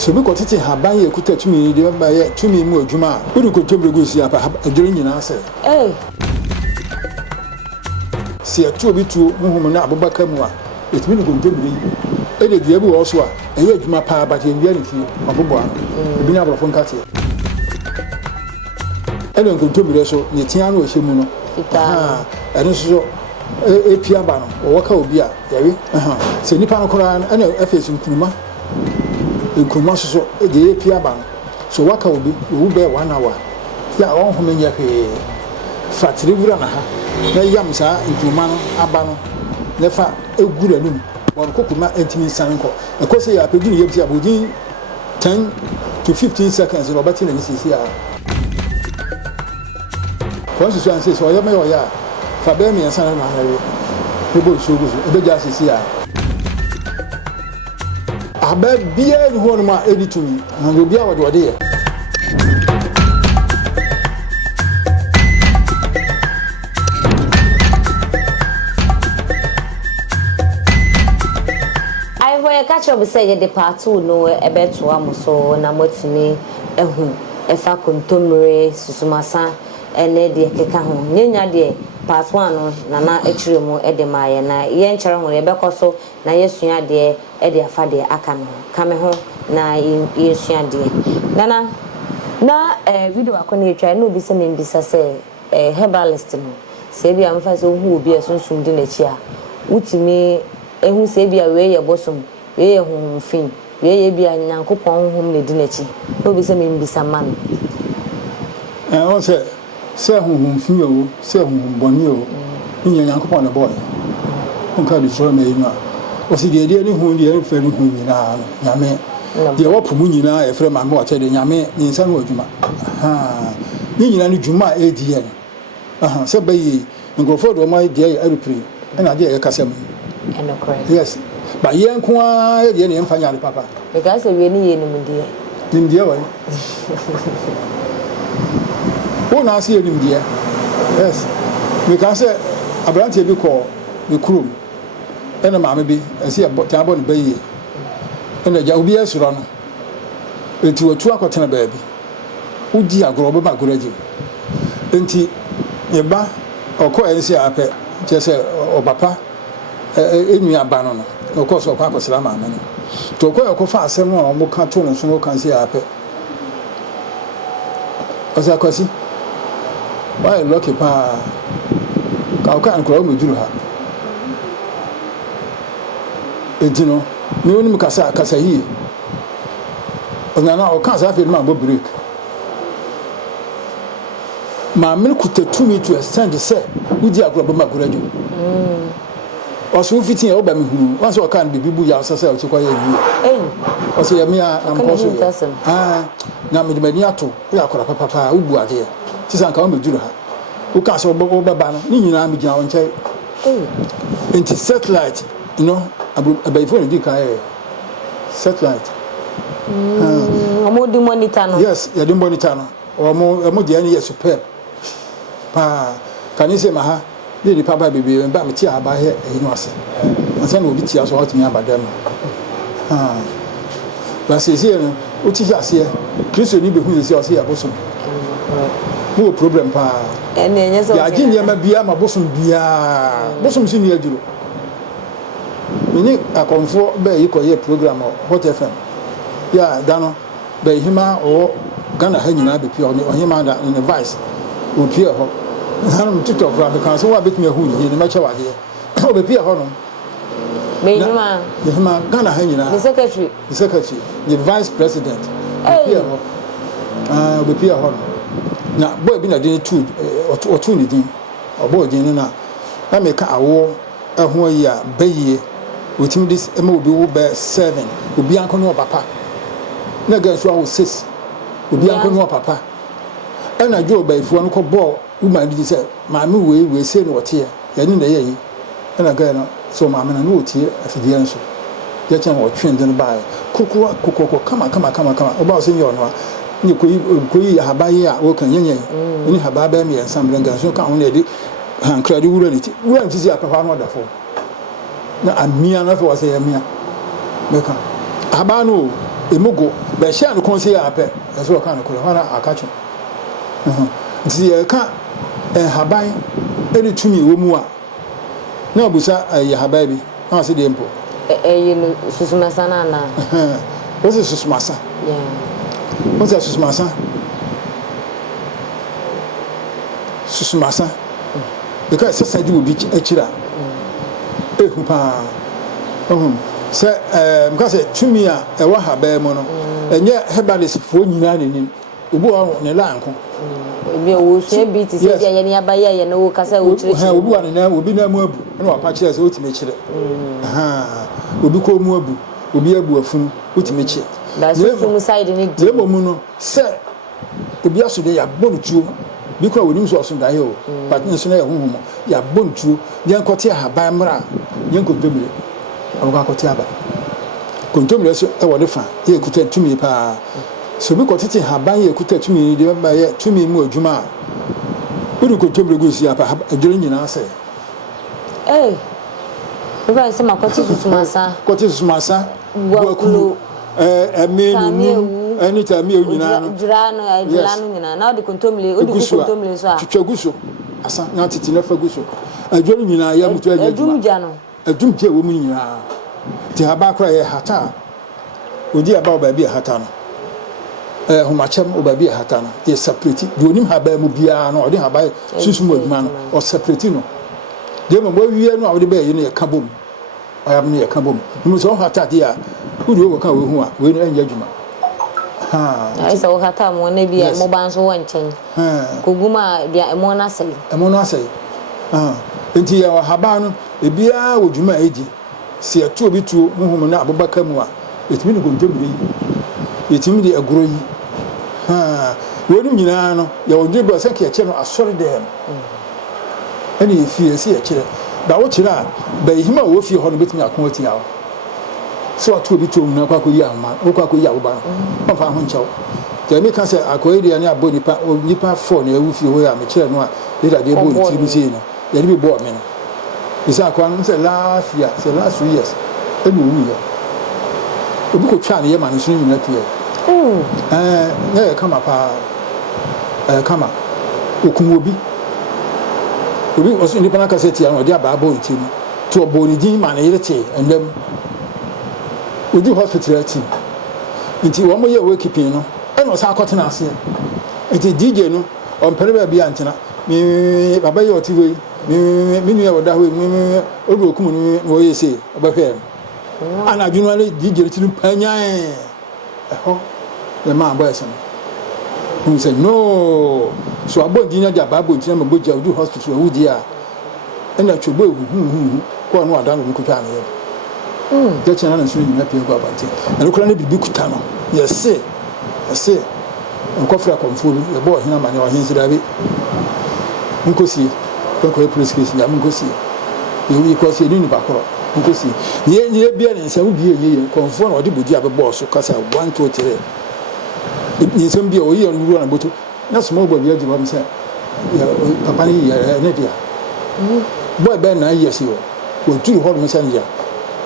so bi ko tete haban ye kuta tumi de ba ye tumi mu adwuma wo de ko tobre go si apa adwere nyina se si atu obi tu muhum na abubakar mu a etimi ne ko tobre e de dua bi wo so a eye adwuma pa ba te ndua ne fi abobo ano obi na abrofo nkate e de ko tobre so ne tia no ohye mu no eno so epia ba no wo ka obi a yawe se nipa no kora na afesu nkuruma nkuruma so de epia ba no so waka obi wo be 1 hour ya won ho menya he fatiri wura na ha na yam sa nkuruma no aba no ne fa egura num won kokuma entimi sanko e ko se ya pedu ye bia bodin 10 to 15 seconds no bati na sisi a ko so an se so ya me yo ya fa be me san na na we ebo so go so e be ja sisi a aba bia ni ho no ma editumi na obi a wode ye I voy catch up say the part 2 no ebe to amuso na motumi ehu efa kontomre susumasa ene de keka ho nyenya de part 1 no na ekire mu ede maye na ye nkyere ho ebe koso na yesua de ede afa de aka no kame ho na yesua de nana na video akoni etwa na obi se me mbisa se herbalist no se bia mfa se hu obi esunsum de na chi a utimi ehu se bia we ye bosom we ye hunfin we ye bia nyankopon hum ne di na chi na obi se me mbisa man o se hunfin o se hunboni o nya nyankopon na boy on ka di so na inu a o si de ni hu de fe ni hu nyina nyame de wo pumu nyina e fere ma me wa che de nyame ni nsa no adwuma ni nyina ni dwuma e di ye se bayi ngofo do ma de ya arupri na de ya kasam yes ba yen ko a de ne mfa nya papa because we ni ye nim de wa wona asi ye nim de yes because abrante bi ko ni krum ena maame bi asi abo ne bayi ena ja obi asuro no enti watu akotena baabi udi agoro be magoroji enti yeba okọ ensi ape jese obapa enu abano no okọ so okọ akosira maame no to okọ fa asem no mo ka to no so no kan si ape osa kwasi why lucky pa ka okọ an kro mo duru ha ejino ni oni kasa yi onana o kan sa fe ma bo break ma me kutatumi to extend say udi agro ba magoraju o so fitin o ba me hunu wan so kan bibi bu ya so say o chi kwa ya yi o so ya me am ko so na me de mani ato ya akora papa ubu ade ti san ka o me duru ha o ka so bo ba no ni nyina me gina won chai into satellite you know about phone di ka satellite omo di monitor no yes ya di monitor no omo di ani super pa kanise ma ha di papa bebe ba me ti aba he enu ase ansa na obi ti aso hot me abadam ba se no o ti ase kristo ni be hu se ase ya bosom no problem pa ene nya so ya gin ya ma bia ma bosom bia bosom si ni aduro mini akonfo be yi ko ye program hot fm ya dano be hima o Ghana ha nyina be pia o hima da in vice o pia ho hanum TikTok ra because wa betimi hu ni ma cha wade o be pia ho no be hima Ghana ha nyina the secretary the vice president pia ho be pia ho na boy bi na dey tu o tu ni din o boy din na me ka awo ehun yi a bayiye otimi dis ema obi wo be 7 obi anko no papa na ga so awo 6 obi anko no papa ena jo ba ifu no ko ball woman di say maame we se no ote ya ni na ye yi ena ga no so maame na no ote afidie nso ya chen wo twen den ba kokoko kama oba so nyo no ni koyi habaye a wo kan yenye ni hababa me ensemble nga so kan ho na di hankra di wura ni ti si apapa no dafo na amia na fo wase amia meka abano emugo be hia no konse ya ape eso ka no kolo hana akacho nti ye ka haban eni tumi wo mu a na obusa ye haban bi na se de mpo no susumasa na na wo se susumasa wo se susumasa because sasa di obi akira ehu pa se mkase tumi a ewa haban mu no enye herbalist fo nyina nenim obi wa ne lanko bi o se bi ti se dia ye ne abaye ye no kasa o chire ha obi wa ne na obi na mu abu na wapa chire se otime chire obi ko mu abu obi abu afun otime chire da so mu side ni de mo mu no se obi aso de ya bonutuo bi ko wonim so oso da ye o but nso na ye huhumo ya bonutuo de nkote haban mra ye nkotomire abuka kote aba kontomire so e wo de fa ye kuta tumi pa so bi kotete haban ye kuta tumi de ba ye tumi mu adwuma bi kontomire go si apa adwere nyina ase ba se makoti susumasa kote susumasa wakulu amenu anytime you nyina no jirano nyina na de kontomire odi kontomire so a twitwaguso asa na tete na faguso adwere nyina ya mutu adum je wo mu nyina ti haba kra ye hata odi aba obabi hata no homachem obabi hata no ye separate de onim haba mu bia no odi haba susum adwuma no o separate no de mo wie no a odi ba ye no ye kabom ayam no ye kabom mu so hata dia odi wo ka wo hu a we no anya adwuma ai so hata mo na bia mo ban so wanchen koguma dia mo na sai enti ya haba no ebia wodwuma eji se eto obi tuo muhum na abobaka mu a etimi de kontomire yi etimi de aguro yi wonu nyina no ya wodwe do sɛ ke no asɔre dem ani efie se ye kire ba wo kire a ba yihima wo fie hɔ no betimi akon ati awo so ato obi tuo na kwakɔ yi ama wo kwakɔ yi awo ba no fa ho nkyɛw ya me ka sɛ akɔyi de ani abo nipa 4 na ewu fie ho ya me kire no a de da de bo ntiri bi sei no ya de bi bo me no isa akwa no say last 3 years e no wu ya obi ko twa ne ye ma no so nyina tuo na ye kama pa kama okun obi oso nipa na kaseti ya no de aba abo nti no to obo ni din ma na yete endem odi hospital ati nti wo mo ye we keeping no e no sa akotena ase nti DJ no on pere ba bia ntena mi baba ye otiwe mi nu ya wada ho mi obi okum ni wo ye se obahwe ana adwunu ale DJ ti panyan ho the man boy son who said no so abodi nya dia baba ntina ma boja odi hospital wu dia ena chobo hu ko no ada no kutwa na ye de chana na so nyina pie ko abante na kula na bibi kuta no yes nkofra konfo bi ye bo hina ma ne o hin sida bi nkosi ko police case ya nkosi ye ko se ni bakoro nkosi ye bia ne nsa ubi ye konfo na odi bodi abebo so kasa 1 2 3 ni nsem bia o ye ru na boto na small boy bia jiba mse ya papa ni ya ne dia boy ben na yes yo o tu ho no mse nja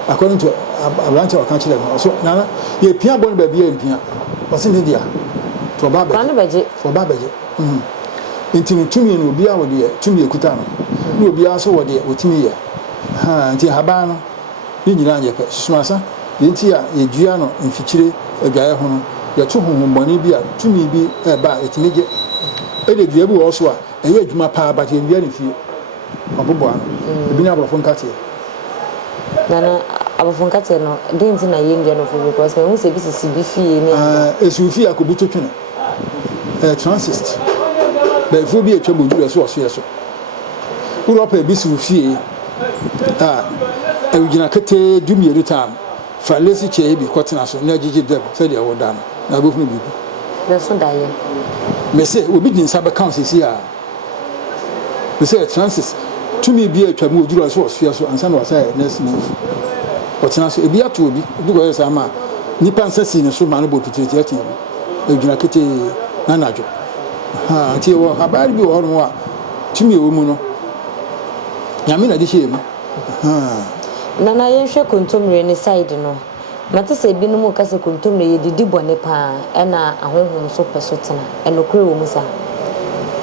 according to Abrante or country so nana ye pia bon ba bia pia o se ne dia to ba beje for ba beje intimi tumi no obi a wo de tumi ekuta no na obi a so wo de otimi ye nti haba no ni nyina anye pe susumasa yenti a yedua no mfikyire adwaye ho no ye to honhomboni bi a tumi bi e ba etimi je e de dua bi wo so a eye adwuma pa ba te ndua ne fie obobo ano ebi na abrofo nkate nana abrofo nkate no denti na ye ndua no fo because me hu se bi sisi bi fie ni esu fie akobuto twene transist ba fu bi etwa bodu so so Europe bi su fie ewigina kete dumie rutam fa lesi che bi kotena so na gigi dem se de wodan na bofunu bi na so da ye me se obi din sabe council si a me se Francis tumi bi etwa mu oduru so so ansa na wasa next move kotena so ebi ato obi dugo yesa ma nipa nsasi ne so ma no botutete ati ewigina kete na najo ti wo habari bi wo no a tumi ewo mu no nyame na di hye mu nana ye hwe kontomre ne side no mate se bi no mu ka se kontomre ye didi bone pa e na ahohom so peso tena e no kure wo mu sa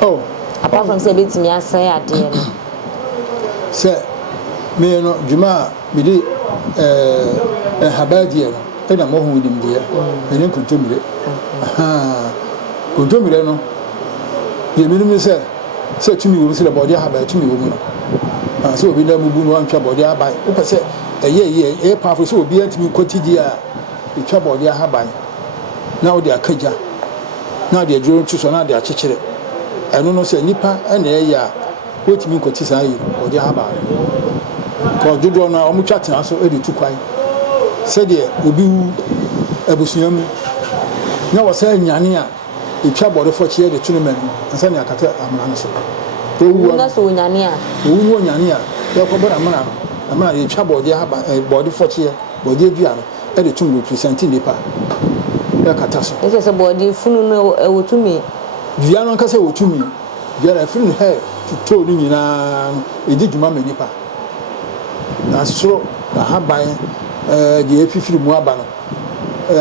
oh apart from say betimi asai ade no se me no djuma me di habadie no e na mo hu dim de e ne kontomre kontomre no ye minimum se tumi wo se le body haba tumi wo mu no so obi na mu bu no antwa body haba wo pese eye powerful so obi antumi kotidi a etwa body haba na wo de akaja na de aduro ntu so na de akekere eno no se nipa na eye a wo tumi koti san yi body haba ko dodo no o mu twa tena so e de tu kwai se de obi wu abusuamu na wo se nyane a etwa body for chie de tunumen ansa ne akata amana no so owu na so nyane a owu no nyane a ya ko bora amana no amana etwa body haba body for chie body dua no e de tunu represent nipa ya kata so e se body funu no e wotumi dua no kasa wotumi dua na funu he to ni nyina e di djuma me nipa na so na haban de efifiri mu aba no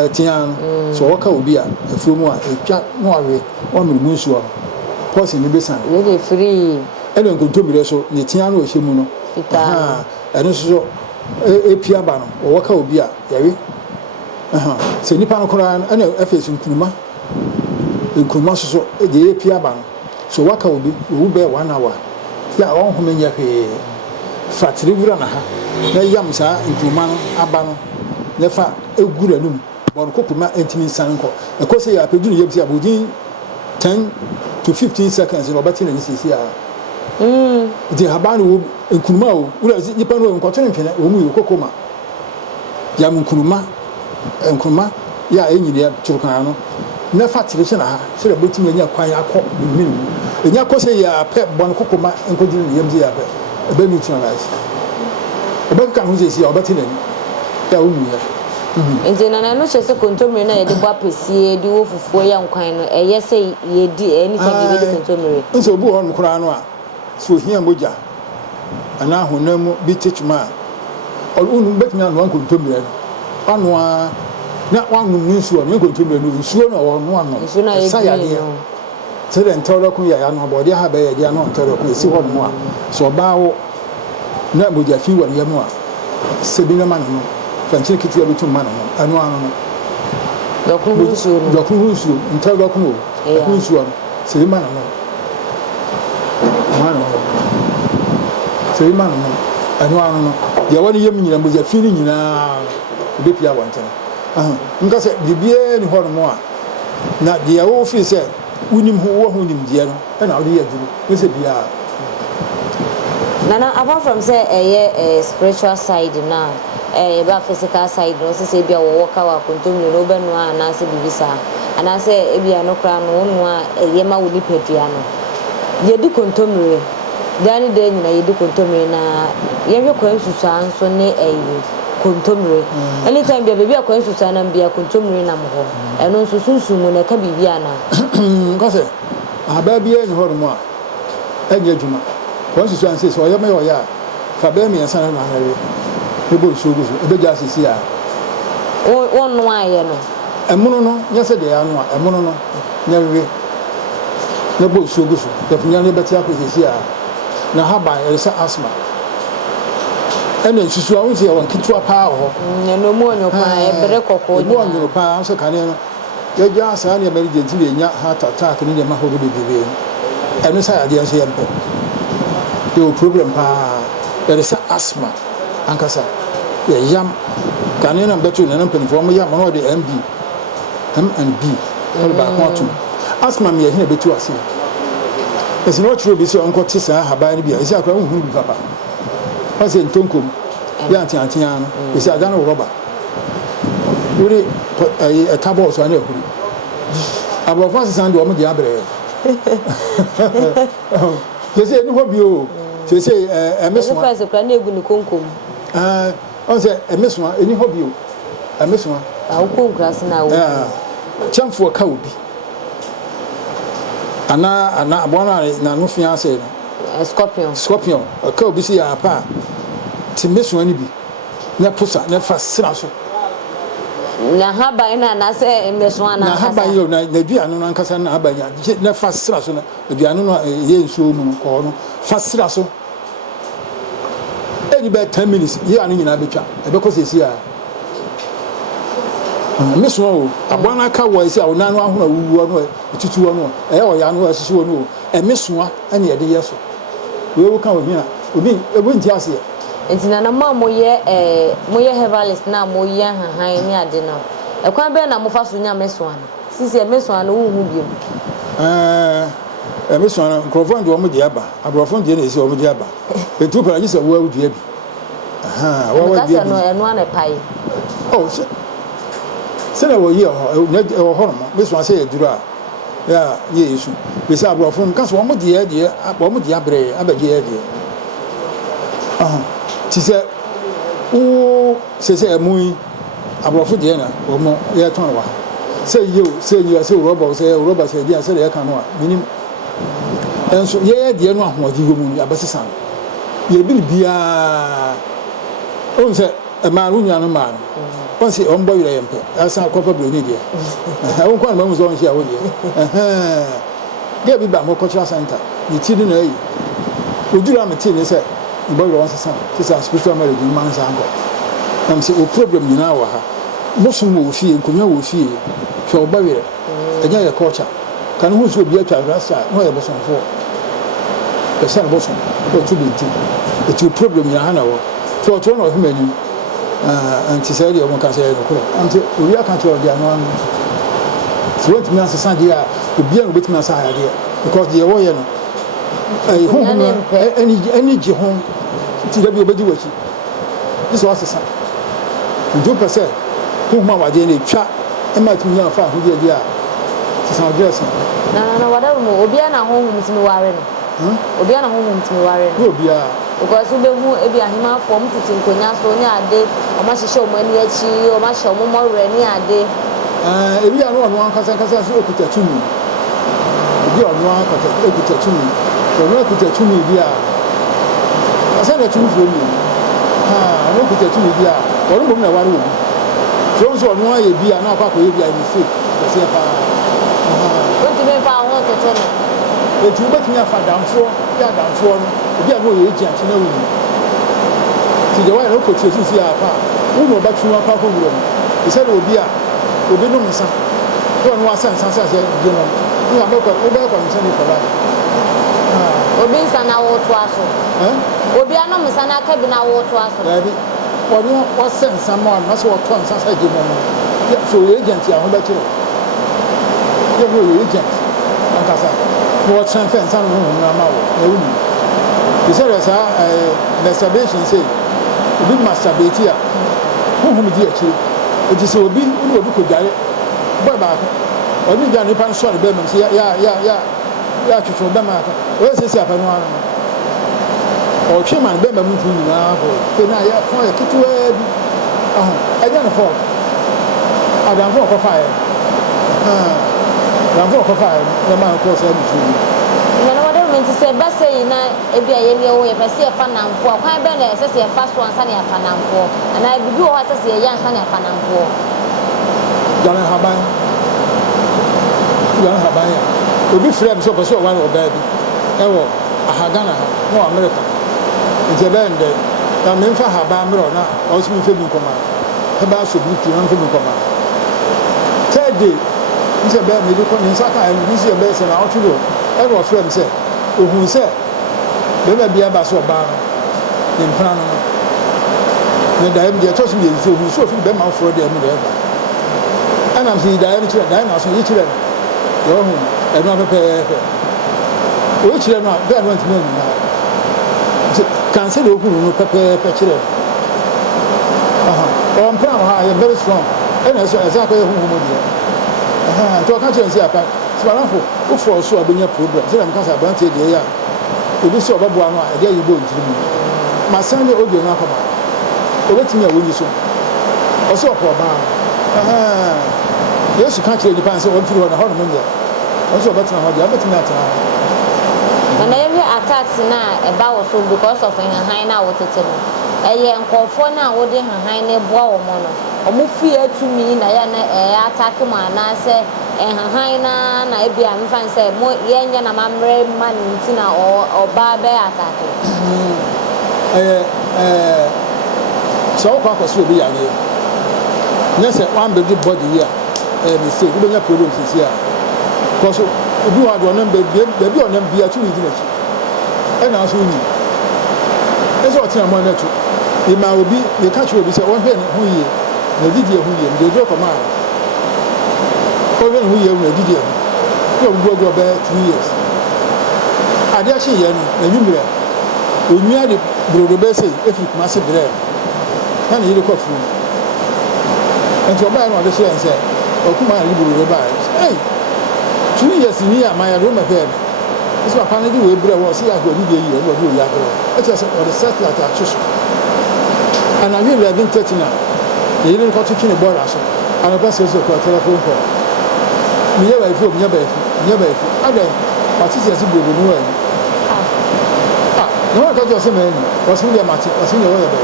tian so waka obi a afuo mu a etwa no awe o mere mu nsuo pause ni besan we dey free ene nkontomire so ne tian no ohye mu no fita ene so epia aba no waka obi a yawe se nipa no kora ene afesu nkuruma so de epia aba no so waka obi wo be 1 hour ya won home nya hwe fatiri wura na ha na yam sa nkuruma no aba no ne fa egura num bon kokuma entimi sanko e ko se ya pedu yem si abudin 10 to 15 seconds no bati na sisi a de haba no nkuruma o wura nipa no nkoto mpene o mu kokoma yam nkuruma ya enyiri ya turukan no na fatiri se na ha se da beti nya kwan akọ minimum enya ko se ya pe bon kokoma enkodu yem si ya pe e be neutralize e be kan hu se si obati na ya o mu ya enti na no chese kontomre na ye de bwa pesie di wo fufuo ya nkwan no eye se ye di anytime ye de kontomre nso bu ho nkura no a so hia moja ana honamu bi techma unu betimi anu kontomre anu a na wanu nsuo no kontomre no nsuo no wo no anu sa ya de se de ntoro ku ya no body ha ba ya de anu ntoro ku si ho no a so ba wo na moja fi wa ya mu a se bi na ma no fanchi kitu ya bitu mana no anu dokuhusu nta dokuhu dokuhusu se mana no se mana no anu ya wani yem nyina mbuza fini nyina obi pia wantana nka se bibie ni ho no a na dia wo fi se unim ho nim dia no na odi ya duru ese bia nana apart from say spiritual side now ba physical side no say bia wo waka wa kontomre no benu ana se bibisa ana se bia no kra no no a yema wo ni pedua no ye di kontomre dani de nyina ye di kontomre na ye hwe kwan susa nso ne kontomre anytime bia bia kwan susa na bia kontomre na mo ho eno nso sunsumu na ka bibia na ngase aba bia ni ho no a anya djuma kwan susa nse so yema yo ya fa ba mi ansa na hawe ebo shogusu ebe ja sisi a wonu aye no emuno no nyese de anu a emuno no nyawe na bo shogusu defunya ne beti akosisi a na haba elsa asma ene susu a wonse won kitwa pa ho no mu onyo pa ebere kokko mo onyo pa so kane no ye ja sa ne beri genti be nya heart attack ni de ma ho be bebe ene sa ade so yempe the problem pa elsa asma ankasa ya yam kane na betu na mpanifo mo yam no de MB M&B all ba ko atu asma me hina betu ase esi no true bi so onko tisa haba ni bia esi akwa hu bi papa ase ntonkom ya antiantia no esi aga no roba wuri tabo so ani ehuri abo fa sesan de o mo de abre jese ni hobi o jese emeso fa se kra na egu ni konkom on say emeso eni hobi o emeso a ukonkra se na wo chamfo ka obi ana bona na no fiance no scorpion ka obi si ya pa ti meso ani bi na pusa na fa sina so na haban na say meso ana na haban yo na duano no ankasa na haban ya na fasra so na duano no ye nsuo mu ko no fasra so edi be 10 minutes ye anu nyina betwa e be ko sesi a meso o abana ka wo esi a wona no ahona wuwu no tutu wo no e o ya no asisi wo no e meso a ene ye de yeso we wo ka wo hina obi e bo nti ase entina na ma moye herbalist na moye hahan ni ade no e kwa be na mo fa so nya meso ana sisi meso ana wo hu biem meso ana microphone de wo mo de aba abrofon de na esi wo mo de aba etu para gise wo awudua bi wo wa bi no eno ana pai oh se na wo ye ho no meso ase ye duru a ya ye yesu be se abrofon kan so wo mo de wo mo de abre abage ye de ti se o se emui abrofo de na o mo ye ton wa se yo se robo se dia se ye kan no a minim enso ye de no ahoji go mu abasesa ye bibia on se e ma ru nyanu ma on se on boy re yempe asa kofa bro ni de on kwa ma mu so on hia wo de ge bi ba mo cultural center ni ti ni na yi ojura me ti ni se boy ro nsesa ti sa spiritual marriage man sango am se o problem ni na wa ha bosom wo fie nkonya wo fie hwe obawere enya ye culture kan hu so bi atwa rasa no ye bosom fo person bosom o tu binti o problem ya ha na wo so to no himani anti say de o ka say no ko anti ori aka to de anu anu so what me asesa de a obi an obetumi asa ha de because de wo ye no any jihon ti da bi obeji wachi this was the do percent who ma wa de na twa e ma tumi afa ho de dia ti san dress na wada mo obi na ho hu mtimi ware no obi na ho hu mtimi ware no obi a because ube hu ebi ahima fo mtiti nkonya so ni ade o ma hihye o ma ni achi o ma hye o mo more ni ade ebi a no no ankasa so okuta tumi ebi o no ankasa okuta tumi so no okuta tumi bi a asa na tumi fo mi no okuta tumi bi a o no mo na ware wo so no aye bi a na akwa ko ye bi a ni se se pa o ti me fa ho to to no etu betumi afa damfo ya damfo no obi a no ye ji anche na wu ti de wa no ko tie sisi apa wo no ba tunu apa ko wuro no se de obi a obi no msa to no asan san sa se de no ni abeko wo ba ko msa ni fala obi nsa na wo to aso obi ano msa na aka bi na wo to aso dabi wonu wo sen san mo na so wo to nsa sa de mo so ye agent ya ho ba kire ye no ye agent ankasa no tran fen san no ho na ma wo e wu ni the serious masturbation say obi masturbate ya ho ho mi di akire it is obi uni obi ko gare boy ba ko oni gare pan so be me ya twetwe be ma ka o sesi apanu ano o twe man be ma mu tu ni na ho fe na ya fo ya kitu e bi aja na fo adam fo ko fa ya dan fo ko fa ya na ma ko se bi tu ni na wada men ti se ba sei na e bi aye ni o ye pese e fa namfo akwan be na sese e fa so ansa na e fa namfo ana bibi o ha sese e ya ansa na e fa namfo jana haban ya obi frem so person wa no ba bi e wo ahagana ha no America nje be nde na me mfa haba mro na o so mi fe bi nkoma e ba so bi ti na fe bi nkoma tede nje be me di ko ni saka e ni se be se na o tudo e wo frem se ohun se be ba bia ba so ba no ni mpana no ne da em je to so bi so ohun so fi be ma fro de em de ba ana msi da em chira da na so yi chira yo hu enu apepepe o chire no da no ntime na kan se do hunu no pepepe chire o mpra ha ya very strong ena so eza ko ye hu mo dia to kan chire si apa sibanafo o for so abenya problem se na mka sa branche de ya obi so obabu anu a de yi bo ntiri mu ma san de odio na akoma o betimi a woni so o so ko ba yesu kan chire di pan se o mfiri ho na ho no mo dia also better how they better not and every attack na about so because of high na what it no eh ye nkofo na wo de high na boa wo mo no omo fi atumi na ya na attack mo ana se hahan na ebi am fan say mo yenye na mamre man ntina oba be attack so kwa kwaso obi yanye nyese one big body here me say we benya problem sisi a because obi wa do na be onam bia tu ni dinachi e na so ni e so tina mo na tu e ma obi e ka chi obi say won he hu yie na didi hu yie me do ko ma ko be hu yie na didi hu ko go be 2 years ade a chi ye na nyumre onua de brodo be say efi kuma se bre na ni ile ko fu enti oba no de say say okuma ni brodo ba hey 2 years ni ya ma ya do me pe this papa na di we bre wo say ya go ni de yi no do ya bre e say o de set like a chusu and I will 11:30 now the ile ko tuchi ni bora so and oba say so ko telephone call mi ye ba ifu mi ye ba ifu ada pati say brodo no wa no ka jo se me ni was me mate was me wo ya ba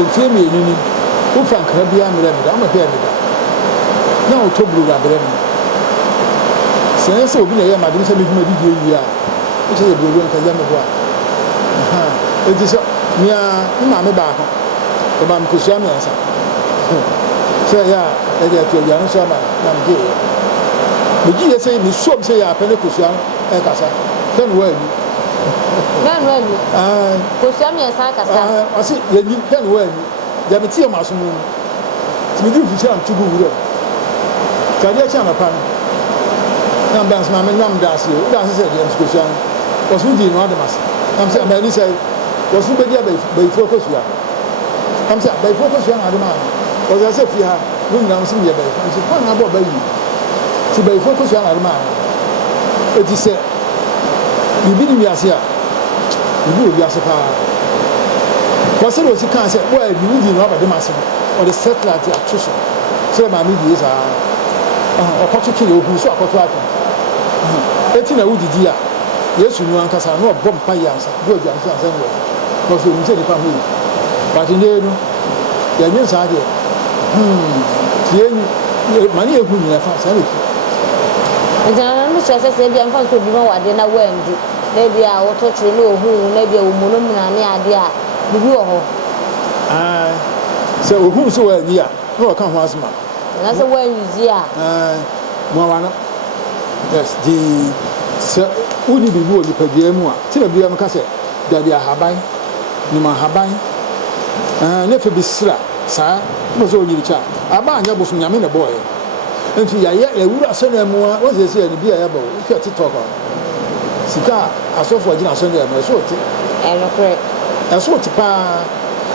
e fe me ni wo fan kra bia mre me da ma pe me da na o to buru da bre me se obi na ye ma dum se me dum di yi a o che buru nka ya me bo a e ti so mi a ma me ba ko o ba m ko sha me ansa se ya e de to ya no so ma na me ge me ji ye se mi so se ya pe ne ko sha e ka sa ten wa ni nan wani ko sha me ansa ka sa o si ye ni ten wa ni ya me ti ma so mu ti mi di fi sha ntugu wuro ka dia cha na pa nam dance ma me nam dance o dance se dia ko sha o su di no adamas am se ma ni se o su be dia be focus ya am se be focus ya na adama o za se fi ha no nam se ye be am se ko na bo ba yi ti be focus ya na adama e ti se bibi ni wiase a bibi obi ase pa ko se ro si kan se wo e bibi di no ba de ma se o de satellite a tuso se ma mi di sa o ko tuki le obu so akoto aka eti na wudidi a yesu nu ankasa no bom pa ya sa do obi ase ansa no ko so mi se ni pa hu ba ti ne no ya nyen sa de tie ni mani ehu ni fa sa le ejana no che se bia mfa so bi ma wade na wandi na bia wo to chire no ohu na bia wo munum na ne ade a bibi wo ho se ohu so wa ni a no ka ho asma na se wa yuzi a mo wa no yes the se uni bibi wo ni pa bia mu a ti na bia mo ka se da dia haban ni ma haban ne fe bisra sa mo so nyiri cha aba anya bo so nyame na boy enti ya ewura so na mu a wo se se ni bia ya ba wo fi TikTok sika asofo agina so na mu so ti no correct aso ti pa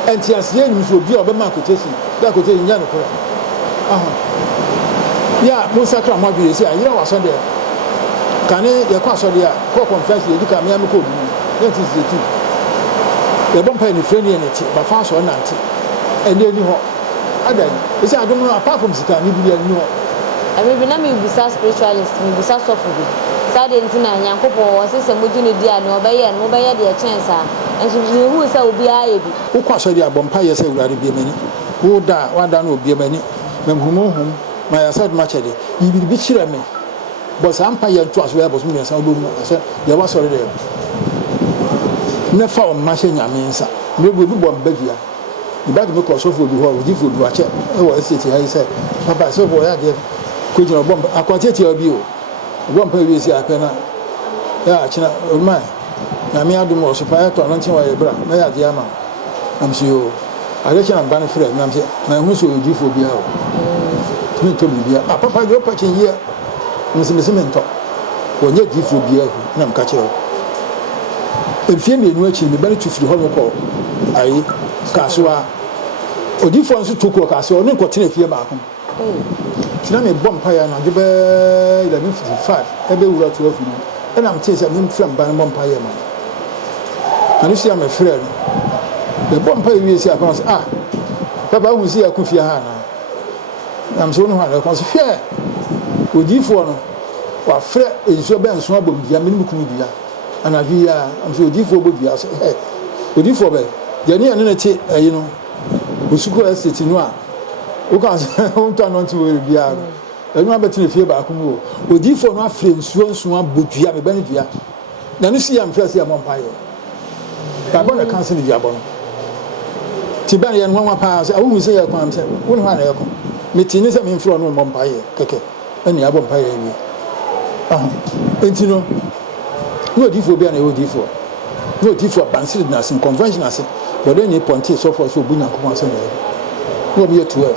enti asiye ni so bia obema akotesi da akotesi nya no correct ya musa kra mo bi se ayira wa so de kane ye kwa so de a ko confess ye dika me am ko bi that is the truth ye bon pa ni friend ye neti ba fa so na nti ene ni ho adan ese adom no apart from sika ni bi ni ho abi na me bisa spiritualist me bisa sofu bi sade ntina nyankopo wo se moju ne dia no obeye no obeye de chance a enso ni hu se obi aye bi wo kwa so de abompa ye se wurade bi mani wo da wada no obi mani memhumuhum ma ya said much de yibi bi chire me but sampa ye nto aso ya boso me san obomu ase ye wa so de ne fa o ma hye nyame nsa me bi bo mbavia ibadi me ko so fo bi ho odi fo bi wa che e wo estate ha say papa so bo ya de ko jina bomb akwati ti obi o bomb pa wi si apena ya china o ma na me adum o so pa ya to no nchen wa ye bra na ya de ama am si o ale china ban frɛ na am se na hu so odi fo bi ha o tumi to bi bia papa yo pa chen ye nsimisi mento wo nye di fo bi ha na am ka che o efie me nu achi me bani tu firi ho no ko ai kasoa odi fo nso to ko kasoa ne ko tena fie ba ko tina me bom pa ya na de be 11:55 ebe wura to afi no na am tie se me mfram ban bom pa ya ma ani sia me frɛ no be bom pa wi sia ko papa hu sia ku fie ha na am so no ha ko so fie odi fo no wa frɛ enso be enso abom dia me ni ku dia anadwi ya am so odi fo bo dia so odi fo be ya ni na ti ayi no usuku estate no a wo ka on to no nti we bia no enu abetine fie ba akumu odifo no afre nsuo abodua me bani dua na no si am frase ammpaye ba bona kanse ni dua bono ti ban ye no nwa pa se awu se ye kwam se wo ni ha na ye ko metini se me mfro no mpaye keke ani abo mpaye bi entino no odifo bia na odifo no odifo bansiri na sin convention ase but then ponti so for so bunya ko se na no be 12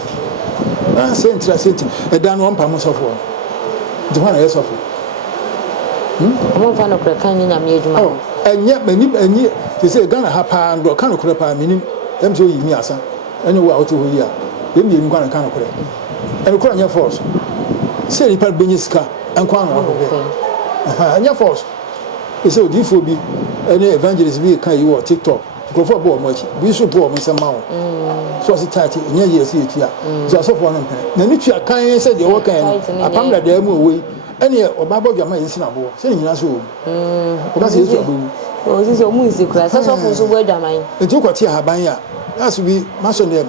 senti edan no mpa mo so for de ho na ye so for mo fa no kra kan nya me adwuma enye mani enye te say Ghana ha pa ndo kan kra pa minim em so yi mi asa ene wo a wote ho yi a em mi kan kra ene kra nya force say ni pa benyiska enko an wo ho anya force e say odifo bi ene evangelist bi kan yi wo TikTok go for bo mo chi bi so bo mo sema wo so as tight nya ye say tua so so for no na ni tua kan say de wo kan apam da da mu we ene obabo dwama yin sina bo say nyina so o ba say so bo o si so mu isi kura so for so bo dwama yin enti ko ti haban ya as bi maso dem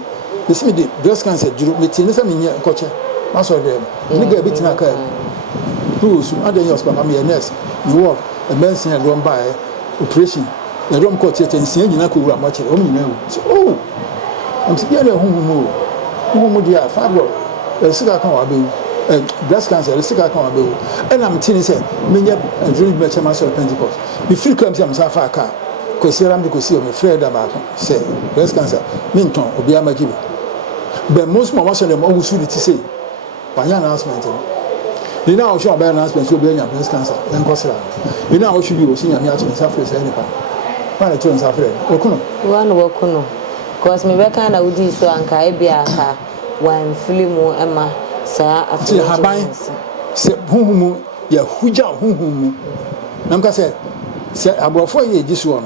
me see me the breast cancer juro me ti ni say me nya ko che maso dem ni ga bi tina ka rules adan your hospital am nurse you work a medicine and run by operation the room court tension nyina ko wura mo che o nyina o am ti bia na huhu dia fadwo sika kan wa be breast cancer sika kan wa be and am tin say menya dream me chema so Pentecost me feel come say am sa fa ka ko si ram de ko si o me friend ba ko say breast cancer minton obi amagibi but most mama so dem ogusu di ti say wanya announcement ni na o show about announcement so obi anya breast cancer en ko sira ni na o show bi o si nya mi a to sa free say ni pa na to sa free okuno wokuno cause me be kan na udi so anka e bia ka wan film ema sa ati haban se huhumu ya huja huhumu nam ka se abrofo ye giso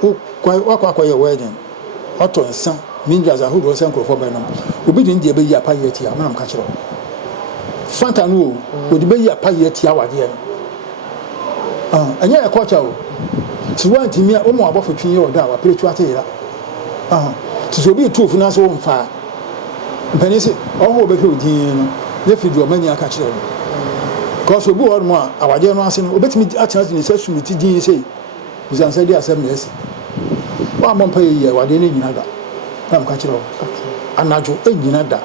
no kwa ye wedding oto nsa minja za hudo se nkrofo be no obi din de be yi apa ye ti am ka kiro fanta no odi be yi apa ye ti awade anya e kocha o ti wanti mi o mo abofo twi ye oda wa pretu ate yira so bi tu funa so mfa mpani se oho be hwe odin no ne fidu o mani aka kire no cause obi wo mo awade no ase no obetimi achance ni se sumiti din se uzansa di asem na ese wa mo mpa ye awade ne nyina da na mka kire anajo e nyina da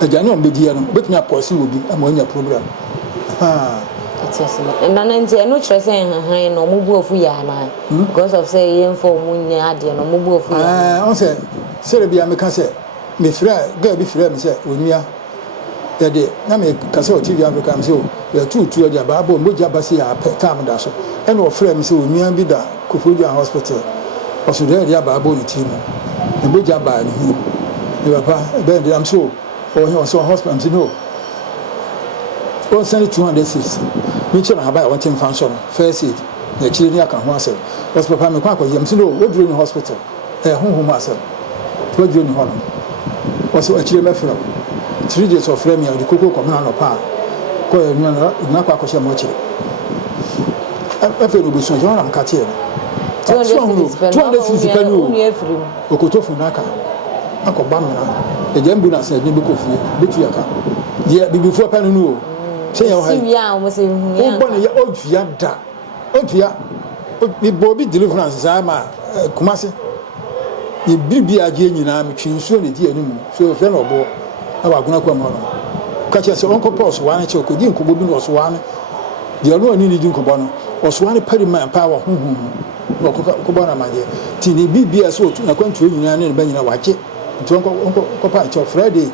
ajane on be di no obetimi aposi obi amanya program na nti eno kire say han no mo bu ofu ya na because of say yen for mu nya ade no mo bu ofu ya on say bia me ka say me fra ga bi fra me say onua ya de na me ka say o TV Africa me say o ya tutu ya ba bo mo jaba say ya pe tam da so e no fra me say onua bi da Koforidua hospital o so de ya ba bo ni team e mo jaba ni e papa be de am so o he o so hospital me no on send 206 me chira haba want him function first aid na chiri ni aka ho asem was papa me kwa akoyem si no we duro ni hospital honhom asem we duro ni hono was o chiri me fira 3 days of frame ya di koko ko na no pa ko e na kwa akoshe mo chiri afi no bi so jo na mka tie no 200 penu okotofu naka akoba mna e je ambulance e bi ko fie betu yaka dia bibifo penu no say you have ya o mo se hu ya odua da odua bi bobi deliverance sa ma kumase ni bibi age nyina me twinsuo ne di animu so fe no bo na wa guna kwa mo no ka che se onko pos wa na che ko di nkobo bi no so wa na de no ani ni di nkobo no o so wa ne pari man pa wa huhu no ko bo na maje ti ni bibi aso tu na kwantu nyina ne ba nyina waje ti onko pa che Friday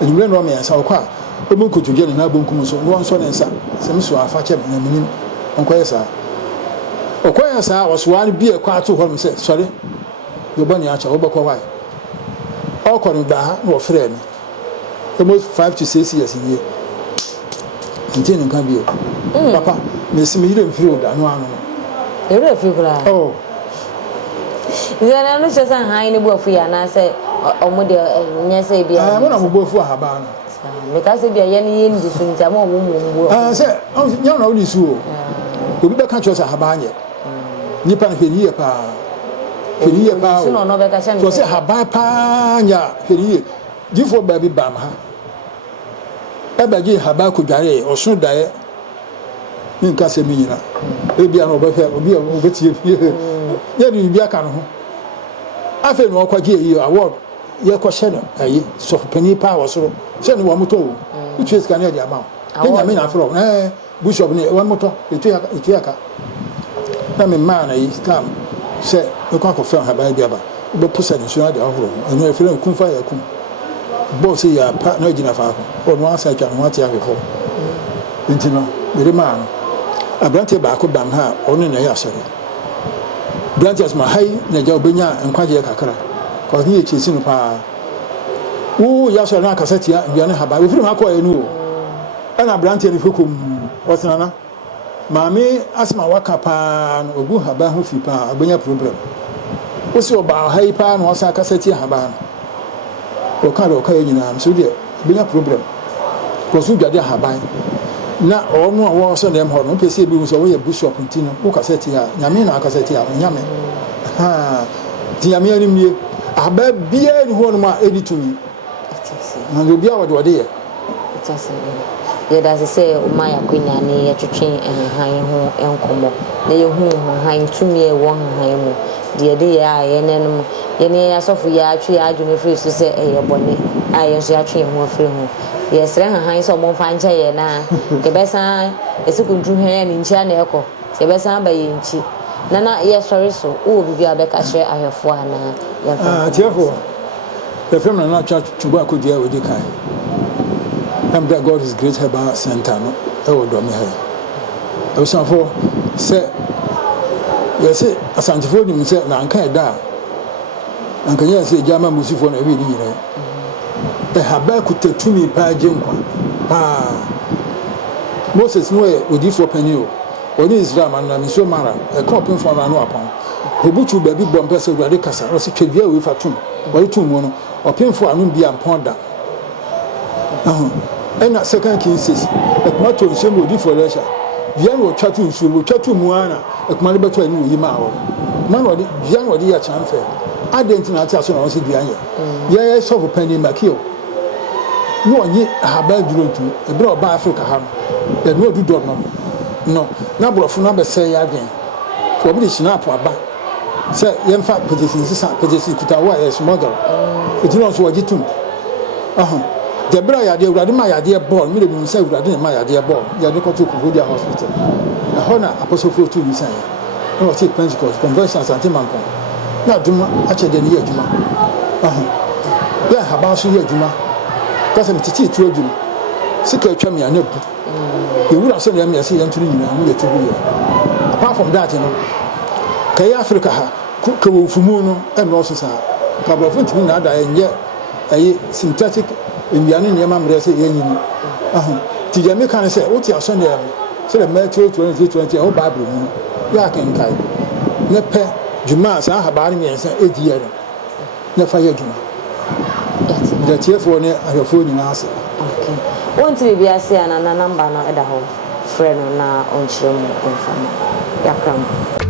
enumre no me yansa okwa omo kotuje na bonkum so no nso ne nsa sem so afa che na minim onko yesa okoya sa oswan bi e kwa to ho se sorry do bani acha obekọ why okọ ba no frɛ me almost 5 to 6 years here ntin nkan bi papa me simi yire mfiri oda no ano ere fi kula oh zena no se san han ni bu afu ya na se omo de nya se bi ah mo na mo bu afu ahaba no me ka se bia ye ni ye ndi so ntia mo mo se nya na odi su o obi be ka cho sa ahaba anye nipa na hweniye pa hweniye pa so no be ka che so say haban pa nya hweniye gifo ba bi bam ha ebaji haban ko dware oso dae ni nka se mi nyina ebia no obehwe obi obetie fie ye ni bia ka no ho afa no kwaje yi award ye ko hye no ayi so pani pa wo so se no wo moto wo utu eska na dia ma o nya me na afro bishop ni wo moto etu aka na me man na yi scam se e kwa ko fa haban bia ba be pusa ni so na dia ahoro enu efere kun fa ya kun boss ya pa na gina fa ko o no asa twa no ati afefo intino be man abrante ba ko bam ha onu na ya sori branches ma hai na ja obenya nkwaje kakra ko ni echi sinu pa wo ya sori na kaseti ya bia ne haba ofiri ma ko enu o ana branche ni fokum osinana maami asma waka pa no ogu haba ho fi pa obenya problem o si oba hai pa no osa kaseti haba o ka do ka nyina am so de obenya problem ko su dwade haba na ono awo so dem ho no pese bi so wo ye bishop ntino wo kaseti ya nyame na kaseti ya nyame ha ti nyame ani mie aba bia ni ho no ma editumi na do bia wo de ye ye da se o ma ya kwenya ni ye twetwe han ho enkomo na ye hu han tumi e wo han mu de ya ye nenom ye ne ya sofu ya atwe ya adwene free so se e ye bone aye so ya atwe ho free ho ye sere han so mo fa nche ye na ke besa esikuntru hwan ni nchi na eko ye besa ba ye nchi na ye sorry so o bibi abeka hye ahefo ana ye fa tiefo the family na church tuba akodia odi kai am that God is great herbal center no e wo do me ha e wo sanfo se yes asantifo ni se na anka eda anka ye se jama musifo na e bi ni nyina e haba kutatumi pa jenkwa Moses no e odifo panio oni Israel man na miso mara e kopin fo na no apon obuchu ba bi bombe se urade kasa o se twedua we fatum o tum mu no opinfo anu bia mponda ena second king says ekmato nshemu odifo lesha bia no twatu nsuo twatu mu ana ekmane beto ani wo yima awo man wodi bia no wodi ya chanfe adent na ati aso na o se bia ye solve pani makio no onye haba durontu ebra oba Africa ha no e no dudo no na brofo na be say ya adwen so obi snap aba say ye mfa petition sisa petition kutawa ye smuggle etino so wajitum debra ya de urade ma ya de ball mi le bi say urade ma ya de ball ya de ko to Kuvodia hospital na hona apostle for 2 weeks no take Pentecost convention asante manko na duma a che de ne aduma ya haba so ye aduma kasa mititi tu adwuma sika atwa me anabu ewura so na me ase yanturu nyina mu ye tubu ye apart from that no kai Africa ha ka wo fumu no e no so sa ka bro funtimi na da enye ayi synthetic enwiane ne ma mre se ye nyini ti Jamaica ne se wo ti aso ne se le Matthew 20:20 o Bible mu ya kan kai ne pe juma sa habare me ensa edi ye ne fa ye juma the TF1 a phone in answer. Okay. Want to be a say and a number no edaho friend na on chiro mo on fama. Yakram.